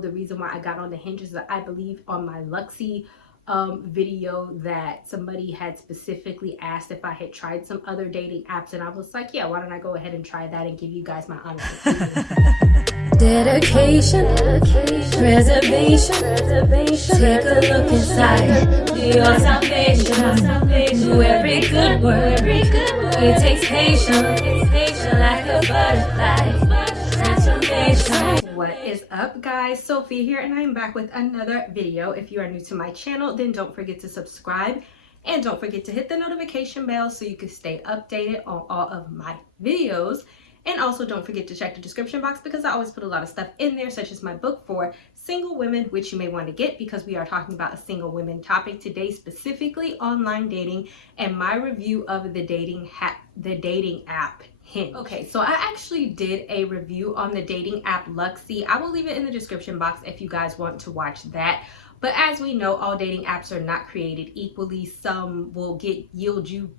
The reason why I got on the Hinge is that I believe on my Luxy video that somebody had specifically asked if I had tried some other dating apps, and I was like, yeah, why don't I go ahead and try that and give you guys my honest opinion. Dedication, reservation, take a look inside your salvation. Do every good work, it takes patience, like a butterfly, transformation. What is up, guys? Sophie here, and I'm back with another video. If you are new to my channel, then don't forget to subscribe and don't forget to hit the notification bell so you can stay updated on all of my videos. And also don't forget to check the description box because I always put a lot of stuff in there, such as my book for single women, which you may want to get because we are talking about a single women topic today, specifically online dating and my review of the dating app Hinge. Okay, so I actually did a review on the dating app Luxy. I will leave it in the description box if you guys want to watch that. But as we know, all dating apps are not created equally. Some will yield you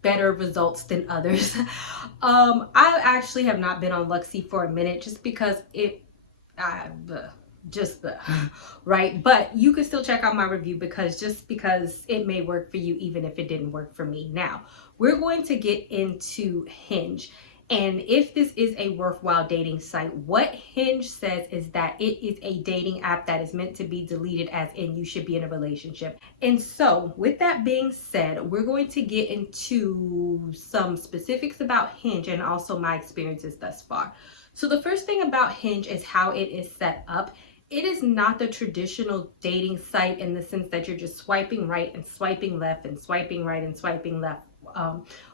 better results than others. I actually have not been on Luxy for a minute just because right, but you can still check out my review because it may work for you even if it didn't work for me. Now we're going to get into Hinge, and if this is a worthwhile dating site, what Hinge says is that it is a dating app that is meant to be deleted, as in you should be in a relationship. And so with that being said, we're going to get into some specifics about Hinge and also my experiences thus far. So the first thing about Hinge is how it is set up. It is not the traditional dating site in the sense that you're just swiping right and swiping left and swiping right and swiping left,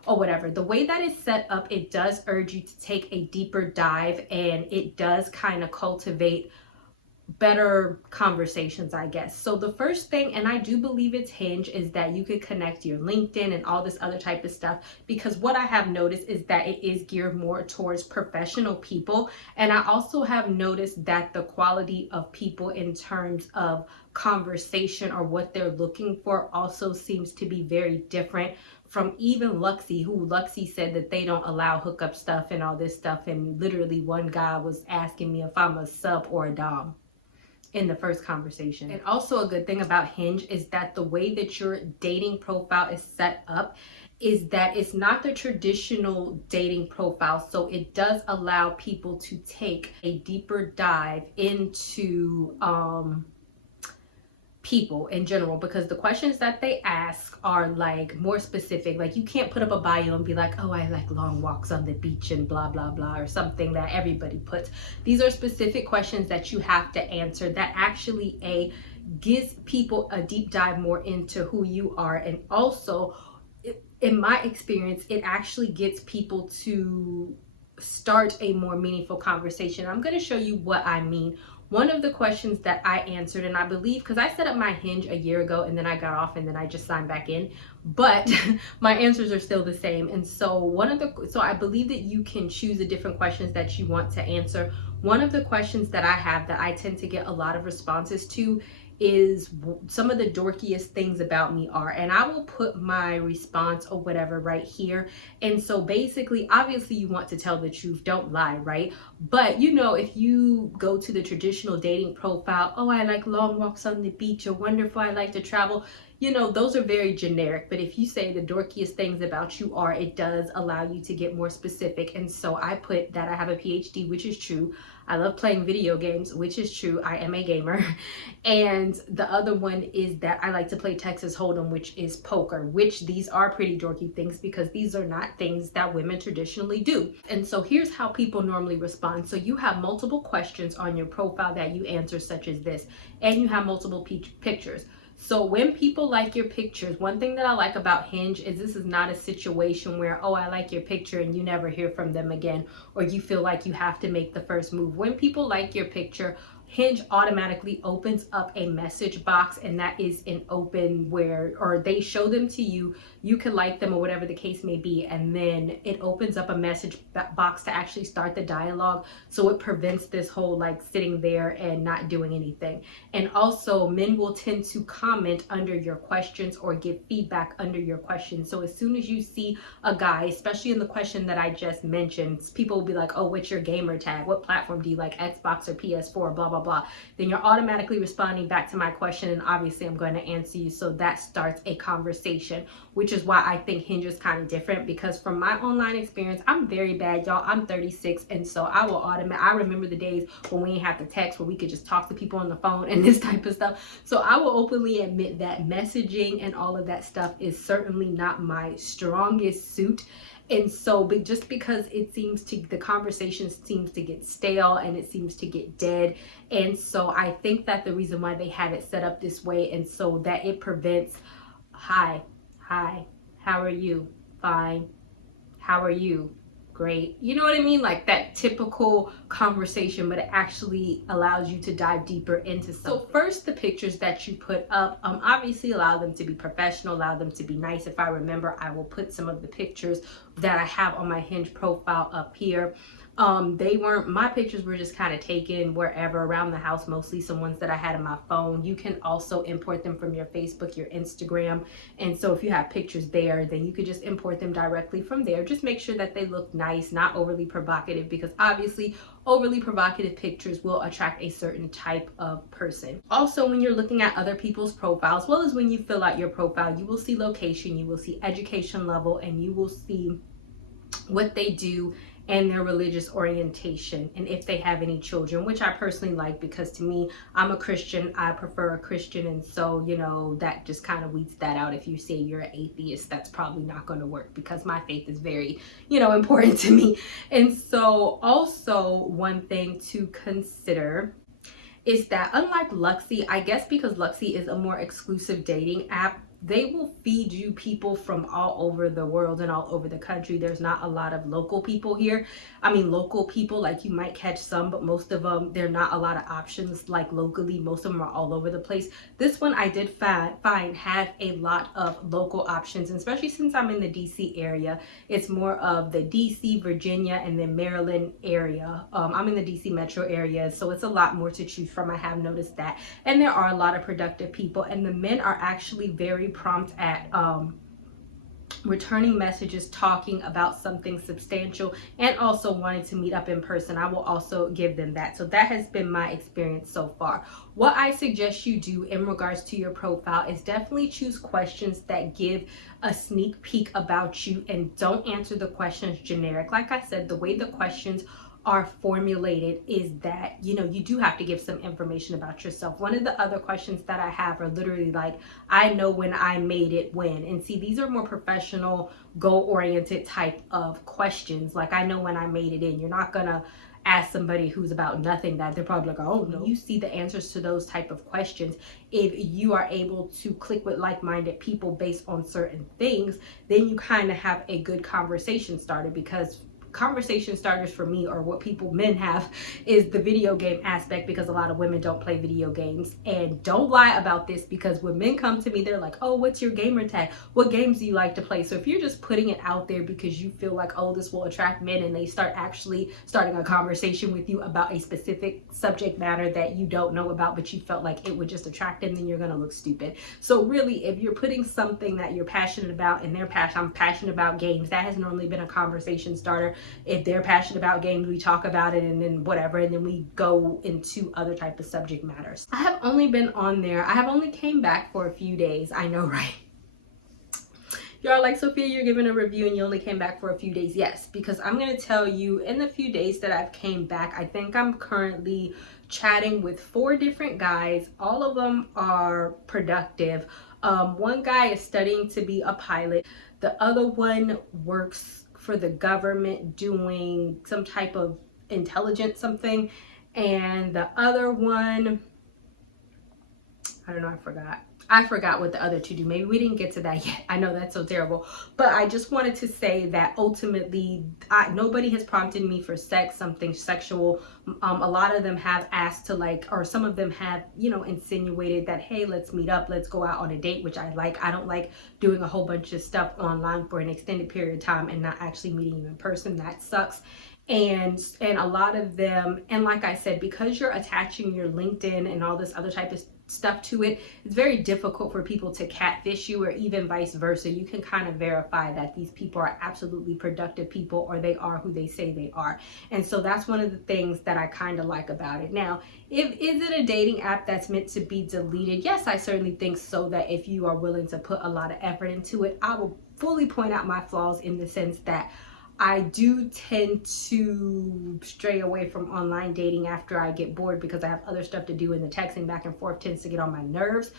or whatever. The way that it's set up, it does urge you to take a deeper dive, and it does kind of cultivate better conversations, I guess. So the first thing, and I do believe it's Hinge, is that you could connect your LinkedIn and all this other type of stuff, because what I have noticed is that it is geared more towards professional people. And I also have noticed that the quality of people in terms of conversation or what they're looking for also seems to be very different from even Luxy, who Luxy said that they don't allow hookup stuff and all this stuff. And literally one guy was asking me if I'm a sub or a dom in the first conversation. And also a good thing about Hinge is that the way that your dating profile is set up is that it's not the traditional dating profile. So it does allow people to take a deeper dive into people in general, because the questions that they ask are like more specific. Like you can't put up a bio and be like, oh, I like long walks on the beach and blah blah blah, or something that everybody puts. These are specific questions that you have to answer that actually gives people a deep dive more into who you are. And also, in my experience, it actually gets people to start a more meaningful conversation. I'm going to show you what I mean. One of the questions that I answered, and I believe, because I set up my Hinge a year ago and then I got off and then I just signed back in, but my answers are still the same. And so I believe that you can choose the different questions that you want to answer. One of the questions that I have that I tend to get a lot of responses to is some of the dorkiest things about me are, and I will put my response or whatever right here. And so basically, obviously you want to tell the truth, don't lie, right? But you know, if you go to the traditional dating profile, oh, I like long walks on the beach, or wonderful, I like to travel, you know, those are very generic. But if you say the dorkiest things about you are, it does allow you to get more specific. And so I put that I have a PhD, which is true. I love playing video games, which is true. I am a gamer. And the other one is that I like to play Texas Hold'em, which is poker, which these are pretty dorky things because these are not things that women traditionally do. And so here's how people normally respond. So you have multiple questions on your profile that you answer, such as this, and you have multiple pictures. So when people like your pictures, one thing that I like about Hinge is this is not a situation where, oh, I like your picture and you never hear from them again, or you feel like you have to make the first move. When people like your picture, Hinge automatically opens up a message box, and that is an open or they show them to you, you can like them or whatever the case may be, and then it opens up a message box to actually start the dialogue. So it prevents this whole like sitting there and not doing anything. And also men will tend to comment under your questions or give feedback under your questions. So as soon as you see a guy, especially in the question that I just mentioned, people will be like, oh, what's your gamer tag? What platform do you like? Xbox or PS4, blah, blah, blah, blah. Then you're automatically responding back to my question, and obviously I'm going to answer you. So that starts a conversation, which is why I think Hinge is kind of different, because from my online experience, I'm very bad, y'all. I'm 36, and so I remember the days when we didn't have to text, where we could just talk to people on the phone and this type of stuff. So I will openly admit that messaging and all of that stuff is certainly not my strongest suit. And so, but just because the conversation seems to get stale and it seems to get dead. And so I think that the reason why they have it set up this way, and so that it prevents, hi, how are you? Fine. How are you? Great. You know what I mean? Like that typical conversation, but it actually allows you to dive deeper into something. So first, the pictures that you put up, obviously allow them to be professional, allow them to be nice. If I remember, I will put some of the pictures that I have on my Hinge profile up here. My pictures were just kind of taken wherever around the house, mostly some ones that I had on my phone. You can also import them from your Facebook, your Instagram. And so if you have pictures there, then you could just import them directly from there. Just make sure that they look nice, not overly provocative, because obviously overly provocative pictures will attract a certain type of person. Also, when you're looking at other people's profiles, as well as when you fill out your profile, you will see location, you will see education level, and you will see what they do and their religious orientation, and if they have any children, which I personally like, because to me, I'm a Christian, I prefer a Christian, and so, you know, that just kind of weeds that out. If you say you're an atheist, that's probably not going to work, because my faith is very, you know, important to me. And so also one thing to consider is that unlike Luxy, I guess because Luxy is a more exclusive dating app, they will feed you people from all over the world and all over the country. There's not a lot of local people here. I mean, local people, like you might catch some, but most of them, they're not a lot of options like locally. Most of them are all over the place. This one I did find had a lot of local options, and especially since I'm in the DC area, it's more of the DC, Virginia, and then Maryland area. I'm in the DC metro area, so it's a lot more to choose from. I have noticed that. And there are a lot of productive people, and the men are actually very prompt at returning messages, talking about something substantial, and also wanting to meet up in person. I will also give them that. So that has been my experience so far. What I suggest you do in regards to your profile is definitely choose questions that give a sneak peek about you, and don't answer the questions generic. Like I said, the way the questions are formulated is that, you know, you do have to give some information about yourself. One of the other questions that I have are literally like, I know when I made it when. And see, these are more professional, goal-oriented type of questions. Like, I know when I made it in. You're not gonna ask somebody who's about nothing that they're probably like, oh no. You see the answers to those type of questions. If you are able to click with like-minded people based on certain things, then you kind of have a good conversation started, because conversation starters for me, or what men have, is the video game aspect, because a lot of women don't play video games. And don't lie about this, because when men come to me, they're like, oh, what's your gamer tag? What games do you like to play? So if you're just putting it out there because you feel like, oh, this will attract men, and they start actually starting a conversation with you about a specific subject matter that you don't know about, but you felt like it would just attract them, then you're gonna look stupid. So really, if you're putting something that you're passionate about, and I'm passionate about games, that has normally been a conversation starter. If they're passionate about games, we talk about it, and then whatever, and then we go into other type of subject matters. I have only been on there, I have only came back for a few days. I know, right? Y'all like, Sophia, you're giving a review and you only came back for a few days. Yes, because I'm going to tell you, in the few days that I've came back, I think I'm currently chatting with 4 different guys. All of them are productive. One guy is studying to be a pilot. The other one works for the government doing some type of intelligence something. And the other one, I don't know, I forgot what the other 2 do. Maybe we didn't get to that yet. I know that's so terrible. But I just wanted to say that ultimately, nobody has prompted me for sex, something sexual. A lot of them have asked to, like, or some of them have, you know, insinuated that, hey, let's meet up, let's go out on a date, which I like. I don't like doing a whole bunch of stuff online for an extended period of time and not actually meeting you in person. That sucks. and a lot of them, and like I said, because you're attaching your LinkedIn and all this other type of stuff to it, it's very difficult for people to catfish you, or even vice versa. You can kind of verify that these people are absolutely productive people, or they are who they say they are. And so that's one of the things that I kind of like about it. Now, is it a dating app that's meant to be deleted? Yes, I certainly think so, that if you are willing to put a lot of effort into it. I will fully point out my flaws in the sense that I do tend to stray away from online dating after I get bored, because I have other stuff to do, and the texting back and forth tends to get on my nerves.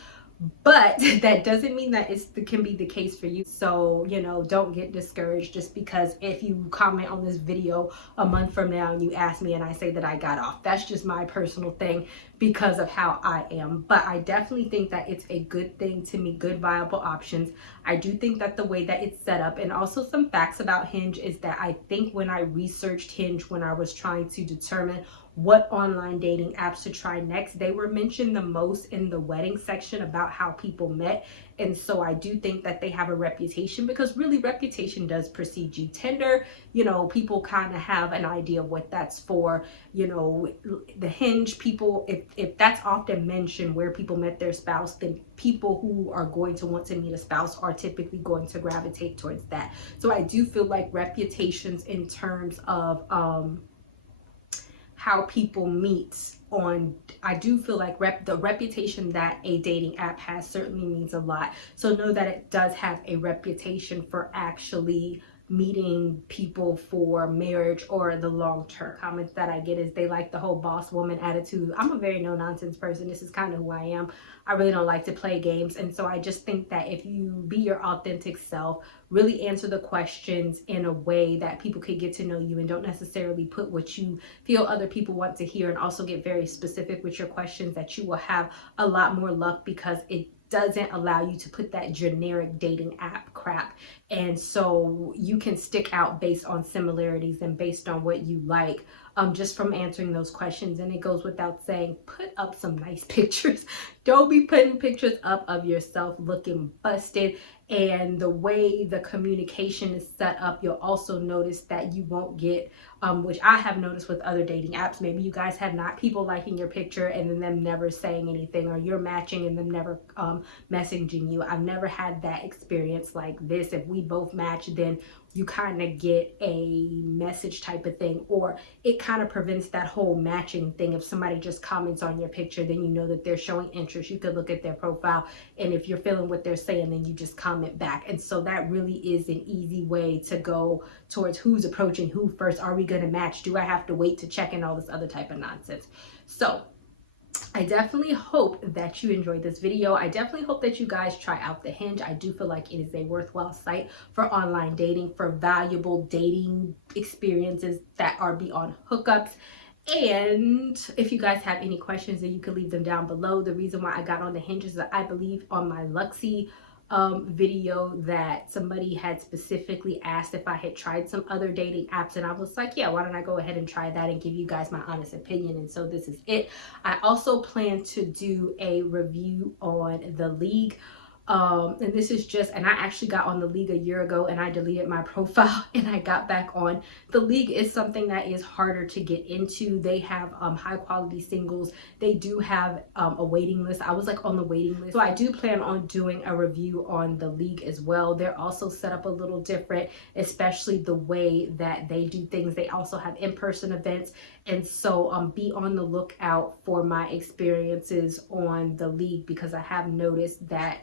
But that doesn't mean that it can be the case for you. So, you know, don't get discouraged just because if you comment on this video a month from now and you ask me and I say that I got off. That's just my personal thing because of how I am. But I definitely think that it's a good thing to me, good viable options. I do think that the way that it's set up, and also some facts about Hinge, is that I think when I researched Hinge, when I was trying to determine what online dating apps to try next, they were mentioned the most in the wedding section about how people met. And so I do think that they have a reputation, because really reputation does precede you. Tinder, you know, people kind of have an idea of what that's for. You know, the Hinge people, if that's often mentioned where people met their spouse, then people who are going to want to meet a spouse are typically going to gravitate towards that. So I do feel like reputations in terms of how people meet on, I do feel like the reputation that a dating app has certainly means a lot. So know that it does have a reputation for actually meeting people for marriage or the long term. Comments that I get is they like the whole boss woman attitude. I'm a very no nonsense person. This is kind of who I am. I really don't like to play games. And so I just think that if you be your authentic self, really answer the questions in a way that people could get to know you, and don't necessarily put what you feel other people want to hear, and also get very specific with your questions, that you will have a lot more luck, because it doesn't allow you to put that generic dating app crap. And so you can stick out based on similarities and based on what you like, just from answering those questions. And it goes without saying, put up some nice pictures. Don't be putting pictures up of yourself looking busted. And the way the communication is set up, you'll also notice that you won't get, which I have noticed with other dating apps, maybe you guys have not, people liking your picture and then them never saying anything, or you're matching and them never messaging you. I've never had that experience like this. If we both match, then you kind of get a message type of thing, or it kind of prevents that whole matching thing. If somebody just comments on your picture, then you know that they're showing interest. You could look at their profile, and if you're feeling what they're saying, then you just comment back. And so that really is an easy way to go towards who's approaching who first. Are we going to match? Do I have to wait to check in? All this other type of nonsense. So I definitely hope that you enjoyed this video. I definitely hope that you guys try out the Hinge. I do feel like it is a worthwhile site for online dating, for valuable dating experiences that are beyond hookups. And if you guys have any questions, then you can leave them down below. The reason why I got on the Hinge is that I believe on my Luxy video that somebody had specifically asked if I had tried some other dating apps, and I was like, yeah, why don't I go ahead and try that and give you guys my honest opinion. And so this is it. I also plan to do a review on The League. And this is just, and I actually got on The League a year ago and I deleted my profile and I got back on. The League is something that is harder to get into. They have high quality singles. They do have a waiting list. I was like on the waiting list. So I do plan on doing a review on The League as well. They're also set up a little different, especially the way that they do things. They also have in-person events. And so be on the lookout for my experiences on The League, because I have noticed that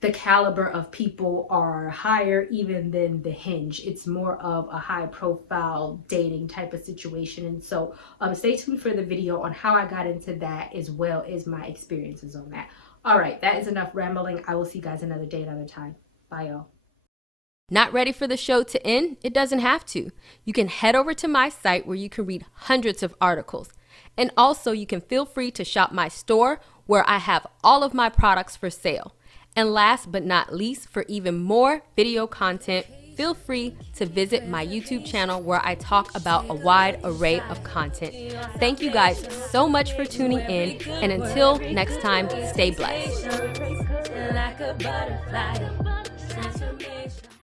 the caliber of people are higher even than the Hinge. It's more of a high profile dating type of situation. And so stay tuned for the video on how I got into that, as well as my experiences on that. All right, that is enough rambling. I will see you guys another day, another time. Bye, y'all. Not ready for the show to end? It doesn't have to. You can head over to my site where you can read hundreds of articles. And also you can feel free to shop my store where I have all of my products for sale. And last but not least, for even more video content, feel free to visit my YouTube channel where I talk about a wide array of content. Thank you guys so much for tuning in, and until next time, stay blessed.